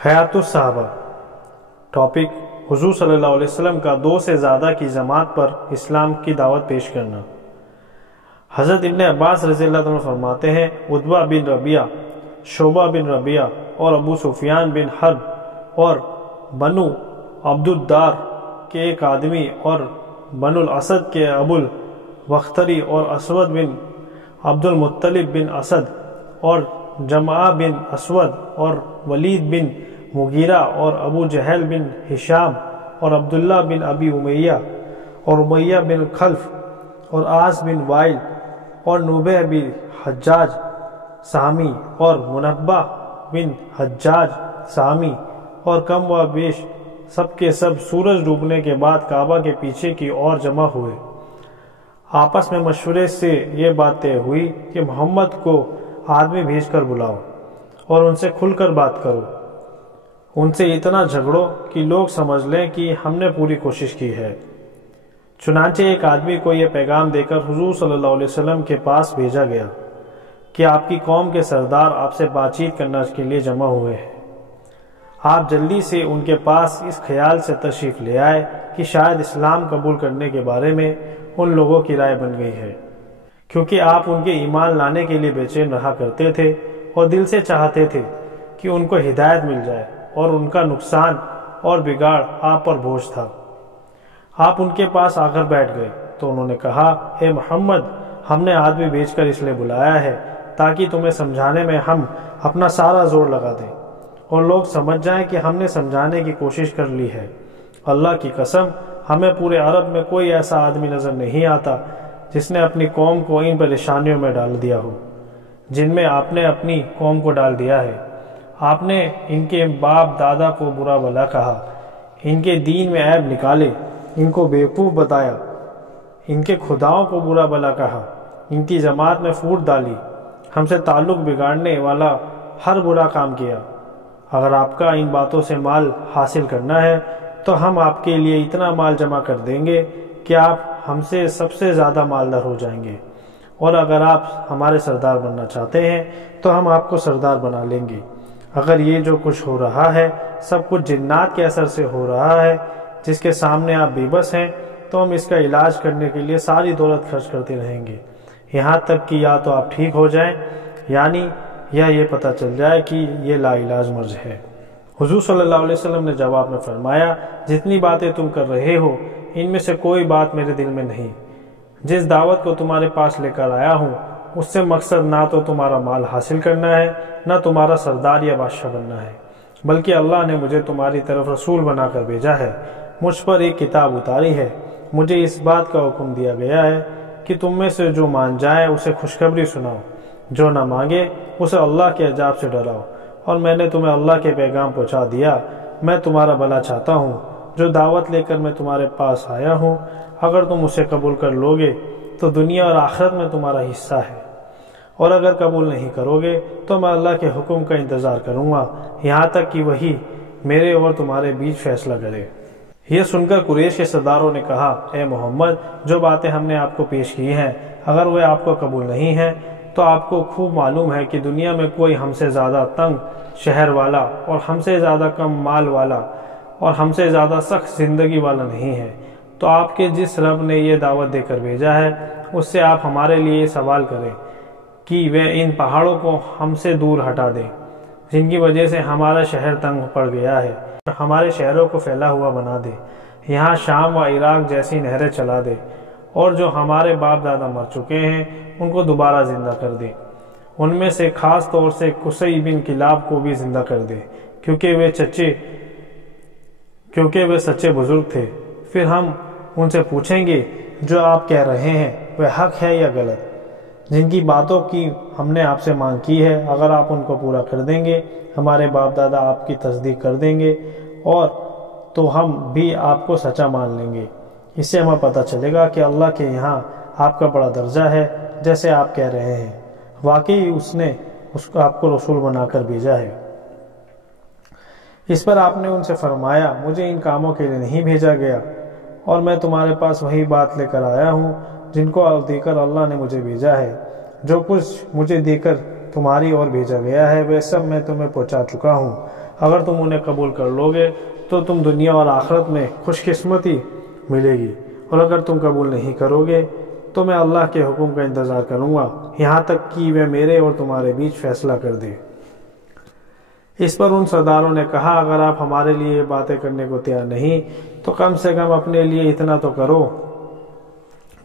حیات الصحابہ۔ ٹاپک: حضور صلی اللہ علیہ وسلم کا 2 سے زیادہ کی جماعت پر اسلام کی دعوت پیش کرنا۔ حضرت ابن عباس رضی اللہ عنہ فرماتے ہیں، عتبہ بن ربیعہ، شعبہ بن ربیعہ اور ابو سفیان بن حرب اور بنو عبد الدار کے ایک آدمی اور بنو الاسد کے ابو البختری اور اسود بن عبد المطلب بن اسد اور جمعہ بن اسود اور ولید بن مغیرہ اور ابو جہل بن ہشام اور عبداللہ بن ابی امیہ اور امیہ بن خلف اور عاص بن وائل اور نوبہ بن حجاج سہمی اور منبہ بن حجاج سہمی اور کم و بیش سب کے سب سورج ڈوبنے کے بعد کعبہ کے پیچھے کی اور جمع ہوئے۔ آپس میں مشورے سے یہ بات طے ہوئی کہ محمد کو آدمی بھیج کر بلاؤ اور ان سے کھل کر بات کرو، ان سے اتنا جھگڑو کہ لوگ سمجھ لیں کہ ہم نے پوری کوشش کی ہے۔ چنانچہ ایک آدمی کو یہ پیغام دے کر حضور صلی اللہ علیہ وسلم کے پاس بھیجا گیا کہ آپ کی قوم کے سردار آپ سے بات چیت کرنے کے لیے جمع ہوئے ہیں۔ آپ جلدی سے ان کے پاس اس خیال سے تشریف لے آئے کہ شاید اسلام قبول کرنے کے بارے میں ان لوگوں کی رائے بن گئی ہے، کیونکہ آپ ان کے ایمان لانے کے لیے بے چین رہا کرتے تھے اور دل سے چاہتے تھے کہ ان کو ہدایت مل جائے، اور ان کا نقصان اور بگاڑ آپ پر بوجھ تھا۔ آپ ان کے پاس آ کر بیٹھ گئے تو انہوں نے کہا، اے محمد، ہم نے آدمی بھیج کر اس لیے بلایا ہے تاکہ تمہیں سمجھانے میں ہم اپنا سارا زور لگا دیں اور لوگ سمجھ جائیں کہ ہم نے سمجھانے کی کوشش کر لی ہے۔ اللہ کی قسم، ہمیں پورے عرب میں کوئی ایسا آدمی نظر نہیں آتا جس نے اپنی قوم کو ان پریشانیوں میں ڈال دیا ہو جن میں آپ نے اپنی قوم کو ڈال دیا ہے۔ آپ نے ان کے باپ دادا کو برا بھلا کہا، ان کے دین میں عیب نکالے، ان کو بیوقوف بتایا، ان کے خداؤں کو برا بھلا کہا، ان کی جماعت میں پھوٹ ڈالی، ہم سے تعلق بگاڑنے والا ہر برا کام کیا۔ اگر آپ کا ان باتوں سے مال حاصل کرنا ہے تو ہم آپ کے لیے اتنا مال جمع کر دیں گے کہ آپ ہم سے سب سے زیادہ مالدار ہو جائیں گے، اور اگر آپ ہمارے سردار بننا چاہتے ہیں تو ہم آپ کو سردار بنا لیں گے۔ اگر یہ جو کچھ ہو رہا ہے سب کچھ جنات کے اثر سے ہو رہا ہے جس کے سامنے آپ بے بس ہیں، تو ہم اس کا علاج کرنے کے لیے ساری دولت خرچ کرتے رہیں گے، یہاں تک کہ یا تو آپ ٹھیک ہو جائیں یعنی یا یہ پتہ چل جائے کہ یہ لا علاج مرض ہے۔ حضور صلی اللہ علیہ وسلم نے جواب میں فرمایا، جتنی باتیں تم کر رہے ہو ان میں سے کوئی بات میرے دل میں نہیں۔ جس دعوت کو تمہارے پاس لے کر آیا ہوں اس سے مقصد نہ تو تمہارا مال حاصل کرنا ہے، نہ تمہارا سردار یا بادشاہ بننا ہے، بلکہ اللہ نے مجھے تمہاری طرف رسول بنا کر بھیجا ہے، مجھ پر ایک کتاب اتاری ہے، مجھے اس بات کا حکم دیا گیا ہے کہ تم میں سے جو مان جائے اسے خوشخبری سناؤ، جو نہ مانگے اسے اللہ کے عذاب سے ڈراؤ، اور میں نے تمہیں اللہ کے پیغام پہنچا دیا۔ میں تمہارا بھلا چاہتا ہوں، جو دعوت لے کر میں تمہارے پاس آیا ہوں اگر تم اسے قبول کر لوگے تو دنیا اور آخرت میں تمہارا حصہ ہے، اور اگر قبول نہیں کرو گے تو میں اللہ کے حکم کا انتظار کروں گا یہاں تک کہ وہی میرے اور تمہارے بیچ فیصلہ کرے۔ یہ سن کر قریش کے سرداروں نے کہا، اے محمد، جو باتیں ہم نے آپ کو پیش کی ہیں اگر وہ آپ کو قبول نہیں ہیں تو آپ کو خوب معلوم ہے کہ دنیا میں کوئی ہم سے زیادہ تنگ شہر والا اور ہم سے زیادہ کم مال والا اور ہم سے زیادہ سخت زندگی والا نہیں ہے۔ تو آپ کے جس رب نے یہ دعوت دے کر بھیجا ہے اس سے آپ ہمارے لیے سوال کریں کہ وہ ان پہاڑوں کو ہم سے دور ہٹا دیں جن کی وجہ سے ہمارا شہر تنگ پڑ گیا ہے، اور ہمارے شہروں کو پھیلا ہوا بنا دے، یہاں شام و عراق جیسی نہریں چلا دے، اور جو ہمارے باپ دادا مر چکے ہیں ان کو دوبارہ زندہ کر دے، ان میں سے خاص طور سے قصی بن کلاب کو بھی زندہ کر دے، کیونکہ وہ سچے بزرگ تھے۔ پھر ہم ان سے پوچھیں گے جو آپ کہہ رہے ہیں وہ حق ہے یا غلط، جن کی باتوں کی ہم نے آپ سے مانگ کی ہے، اگر آپ ان کو پورا کر دیں گے ہمارے باپ دادا آپ کی تصدیق کر دیں گے، اور تو ہم بھی آپ کو سچا مان لیں گے۔ اس سے ہمیں پتہ چلے گا کہ اللہ کے یہاں آپ کا بڑا درجہ ہے جیسے آپ کہہ رہے ہیں، واقعی اس نے آپ کو رسول بنا کر بھیجا ہے۔ اس پر آپ نے ان سے فرمایا، مجھے ان کاموں کے لیے نہیں بھیجا گیا، اور میں تمہارے پاس وہی بات لے کر آیا ہوں جن کو دے کر اللہ نے مجھے بھیجا ہے۔ جو کچھ مجھے دے کر تمہاری اور بھیجا گیا ہے وہ سب میں تمہیں پہنچا چکا ہوں۔ اگر تم انہیں قبول کر لو گے تو تم دنیا اور آخرت میں خوش قسمتی ملے گی، اور اگر تم قبول نہیں کرو گے تو میں اللہ کے حکم کا انتظار کروں گا یہاں تک کہ وہ میرے اور تمہارے بیچ فیصلہ کر دے۔ اس پر ان سرداروں نے کہا اگر آپ ہمارے لیے یہ باتیں کرنے کو تیار نہیں تو کم سے کم اپنے لیے اتنا تو کرو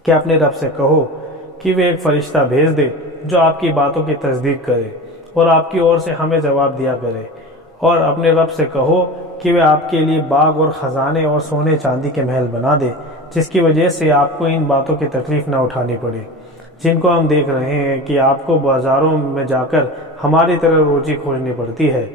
کہ اپنے رب سے کہو کہ وہ ایک فرشتہ بھیج دے جو آپ کی باتوں کی تصدیق کرے اور آپ کی اور سے ہمیں جواب دیا کرے، اور اپنے رب سے کہو کہ وہ آپ کے لیے باغ اور خزانے اور سونے چاندی کے محل بنا دے جس کی وجہ سے آپ کو ان باتوں کی تکلیف نہ اٹھانی پڑے جن کو ہم دیکھ رہے ہیں کہ آپ کو بازاروں میں جا کر ہماری طرح روزی کھوجنی پڑتی ہے۔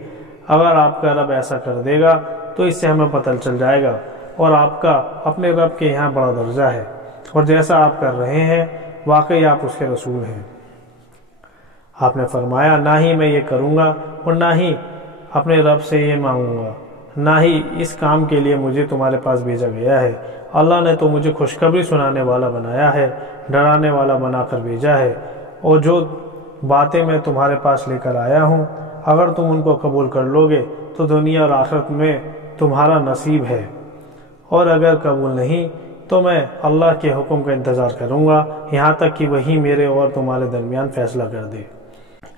اگر آپ کا رب ایسا کر دے گا تو اس سے ہمیں پتہ چل جائے گا، اور آپ کا اپنے رب کے یہاں بڑا درجہ ہے، اور جیسا آپ کر رہے ہیں واقعی آپ اس کے رسول ہیں۔ آپ نے فرمایا نہ ہی میں یہ کروں گا اور نہ ہی اپنے رب سے یہ مانگوں گا، نہ ہی اس کام کے لیے مجھے تمہارے پاس بھیجا گیا ہے۔ اللہ نے تو مجھے خوشخبری سنانے والا بنایا ہے، ڈرانے والا بنا کر بھیجا ہے، اور جو باتیں میں تمہارے پاس لے کر آیا ہوں اگر تم ان کو قبول کر لو گے تو دنیا اور آخرت میں تمہارا نصیب ہے، اور اگر قبول نہیں تو میں اللہ کے حکم کا انتظار کروں گا یہاں تک کہ وہی میرے اور تمہارے درمیان فیصلہ کر دے۔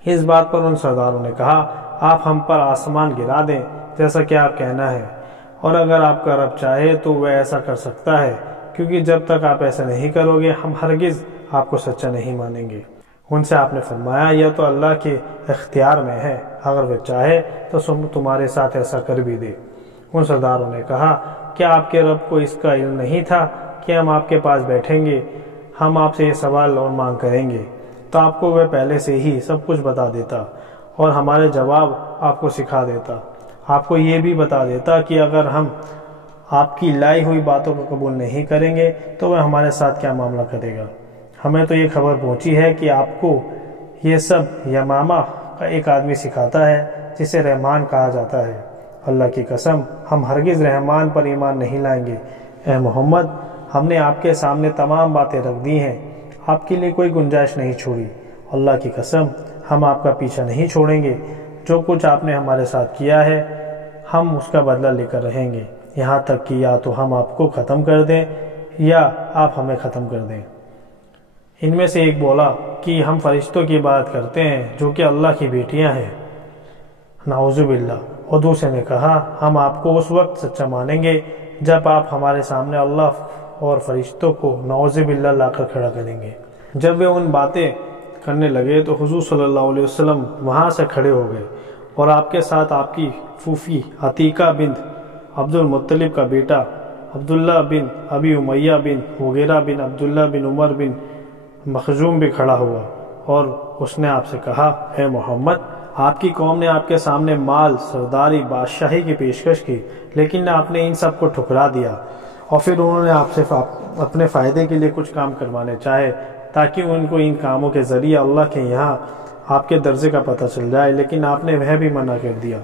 اس بات پر ان سرداروں نے کہا آپ ہم پر آسمان گرا دیں جیسا کہ آپ کہنا ہے، اور اگر آپ کا رب چاہے تو وہ ایسا کر سکتا ہے، کیونکہ جب تک آپ ایسا نہیں کرو گے ہم ہرگز آپ کو سچا نہیں مانیں گے۔ ان سے آپ نے فرمایا یہ تو اللہ کے اختیار میں ہے، اگر وہ چاہے تو تمہارے ساتھ ایسا کر بھی دے۔ ان سرداروں نے کہا کیا آپ کے رب کو اس کا علم نہیں تھا کہ ہم آپ کے پاس بیٹھیں گے، ہم آپ سے یہ سوال اور مانگ کریں گے، تو آپ کو وہ پہلے سے ہی سب کچھ بتا دیتا اور ہمارے جواب آپ کو سکھا دیتا، آپ کو یہ بھی بتا دیتا کہ اگر ہم آپ کی لائی ہوئی باتوں کو قبول نہیں کریں گے تو وہ ہمارے ساتھ کیا معاملہ کرے گا۔ ہمیں تو یہ خبر پہنچی ہے کہ آپ کو یہ سب یمامہ کا ایک آدمی سکھاتا ہے جسے رحمان کہا جاتا ہے۔ اللہ کی قسم ہم ہرگز رحمان پر ایمان نہیں لائیں گے۔ اے محمد ہم نے آپ کے سامنے تمام باتیں رکھ دی ہیں، آپ کے لیے کوئی گنجائش نہیں چھوڑی۔ اللہ کی قسم ہم آپ کا پیچھا نہیں چھوڑیں گے، جو کچھ آپ نے ہمارے ساتھ کیا ہے ہم اس کا بدلہ لے کر رہیں گے، یہاں تک کہ یا تو ہم آپ کو ختم کر دیں یا آپ ہمیں ختم کر دیں۔ ان میں سے ایک بولا کہ ہم فرشتوں کی بات کرتے ہیں جو کہ اللہ کی بیٹیاں ہیں، نعوذ باللہ، اور دوسرے نے کہا ہم آپ کو اس وقت سچا مانیں گے جب آپ ہمارے سامنے اللہ اور فرشتوں کو نعوذ باللہ لا کر کھڑا کریں گے۔ جب وہ ان باتیں کرنے لگے تو حضور صلی اللہ علیہ وسلم وہاں سے کھڑے ہو گئے، اور آپ کے ساتھ آپ کی پھوپھی عتیقہ بنت عبد المطلب کا بیٹا عبداللہ بن ابی امیہ بن وغیرہ بن عبداللہ بن عمر بن مخزوم بھی کھڑا ہوا، اور اس نے آپ سے کہا اے محمد آپ کی قوم نے آپ کے سامنے مال، سرداری، بادشاہی کی پیشکش کی، لیکن آپ نے ان سب کو ٹھکرا دیا، اور پھر انہوں نے آپ سے اپنے فائدے کے لیے کچھ کام کروانے چاہے تاکہ ان کو ان کاموں کے ذریعے اللہ کے یہاں آپ کے درجے کا پتہ چل جائے، لیکن آپ نے وہ بھی منع کر دیا۔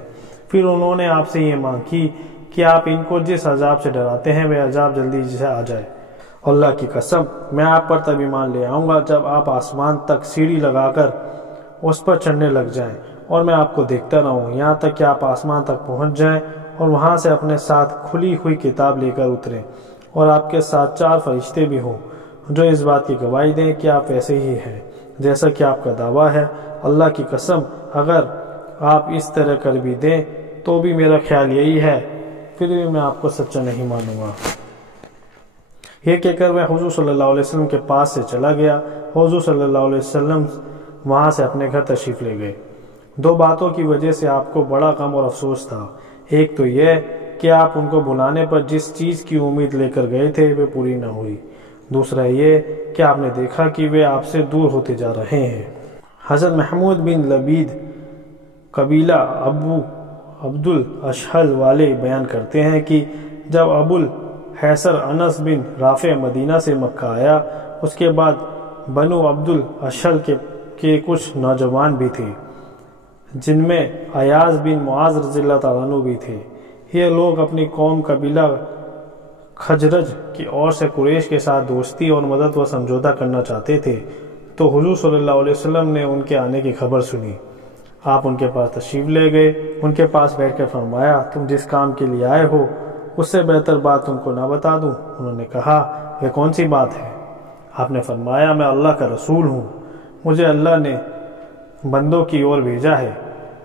پھر انہوں نے آپ سے یہ مانگ کی کہ آپ ان کو جس عذاب سے ڈراتے ہیں وہ عذاب جلدی سے آ جائے۔ اللہ کی قسم میں آپ پر تب ایمان لے آؤں گا جب آپ آسمان تک سیڑھی لگا کر اس پر چڑھنے لگ جائیں اور میں آپ کو دیکھتا رہوں یہاں تک کہ آپ آسمان تک پہنچ جائیں اور وہاں سے اپنے ساتھ کھلی ہوئی کتاب لے کر اتریں، اور آپ کے ساتھ 4 فرشتے بھی ہوں جو اس بات کی گواہی دیں کہ آپ ویسے ہی ہیں جیسا کہ آپ کا دعویٰ ہے۔ اللہ کی قسم اگر آپ اس طرح کر بھی دیں تو بھی میرا خیال یہی ہے، پھر بھی میں آپ کو سچا نہیں مانوں گا۔ یہ کہہ کر وہ حضور صلی اللہ علیہ وسلم کے پاس سے چلا گیا۔ حضور صلی اللہ علیہ وسلم وہاں سے اپنے گھر تشریف لے گئے۔ 2 باتوں کی وجہ سے آپ کو بڑا غم اور افسوس تھا۔ ایک تو یہ کہ آپ ان کو بلانے پر جس چیز کی امید لے کر گئے تھے وہ پوری نہ ہوئی، دوسرا یہ کہ آپ نے دیکھا کہ وہ آپ سے دور ہوتے جا رہے ہیں۔ حضرت محمود بن لبید قبیلہ ابو عبد الاشحل والے بیان کرتے ہیں کہ جب ابو الحیثر انس بن رافع مدینہ سے مکہ آیا، اس کے بعد بنو عبد الاشحل کے کچھ نوجوان بھی تھے جن میں ایاز بن معاذ رضی اللہ تعالیٰ عنہ بھی تھے۔ یہ لوگ اپنی قوم قبیلہ خزرج کی اور سے قریش کے ساتھ دوستی اور مدد و سمجھوتا کرنا چاہتے تھے، تو حضور صلی اللہ علیہ وسلم نے ان کے آنے کی خبر سنی۔ آپ ان کے پاس تشریف لے گئے، ان کے پاس بیٹھ کر فرمایا تم جس کام کے لیے آئے ہو اس سے بہتر بات تم کو نہ بتا دوں؟ انہوں نے کہا یہ کون سی بات ہے؟ آپ نے فرمایا میں اللہ کا رسول ہوں، مجھے اللہ نے بندوں کی اور بھیجا ہے،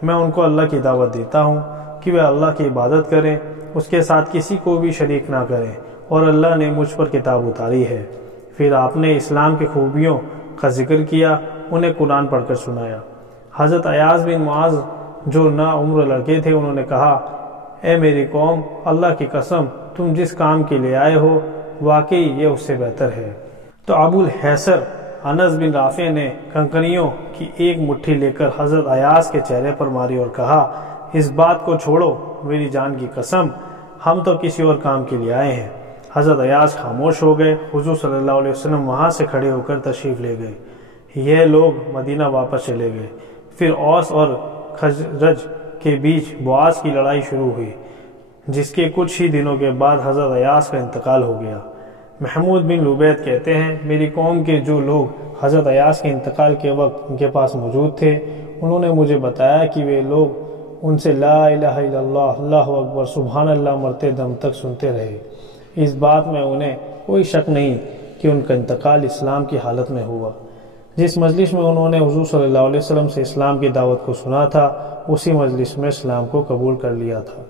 میں ان کو اللہ کی دعوت دیتا ہوں کہ وہ اللہ کی عبادت کریں، اس کے ساتھ کسی کو بھی شریک نہ کریں، اور اللہ نے مجھ پر کتاب اتاری ہے۔ پھر آپ نے اسلام کی خوبیوں کا ذکر کیا، انہیں قرآن پڑھ کر سنایا۔ حضرت ایاز بن معاذ جو نا عمر لڑکے تھے، انہوں نے کہا اے میری قوم، اللہ کی قسم تم جس کام کے لیے آئے ہو واقعی یہ اس سے بہتر ہے۔ تو ابو الحیثر انس بن رافع نے کنکریوں کی ایک مٹھی لے کر حضرت ایاز کے چہرے پر ماری اور کہا اس بات کو چھوڑو، میری جان کی قسم ہم تو کسی اور کام کے لیے آئے ہیں۔ حضرت ایاز خاموش ہو گئے۔ حضور صلی اللہ علیہ وسلم وہاں سے کھڑے ہو کر تشریف لے گئے۔ یہ لوگ مدینہ واپس چلے گئے۔ پھر اوس اور خزرج کے بیچ بعاث کی لڑائی شروع ہوئی، جس کے کچھ ہی دنوں کے بعد حضرت ایاز کا انتقال ہو گیا۔ محمود بن لبید کہتے ہیں میری قوم کے جو لوگ حضرت ایاز کے انتقال کے وقت ان کے پاس موجود تھے، انہوں نے مجھے بتایا کہ وہ لوگ ان سے لا الہ الا اللہ، اللہ اکبر، سبحان اللہ مرتے دم تک سنتے رہے۔ اس بات میں انہیں کوئی شک نہیں کہ ان کا انتقال اسلام کی حالت میں ہوا۔ جس مجلس میں انہوں نے حضور صلی اللہ علیہ وسلم سے اسلام کی دعوت کو سنا تھا، اسی مجلس میں اسلام کو قبول کر لیا تھا۔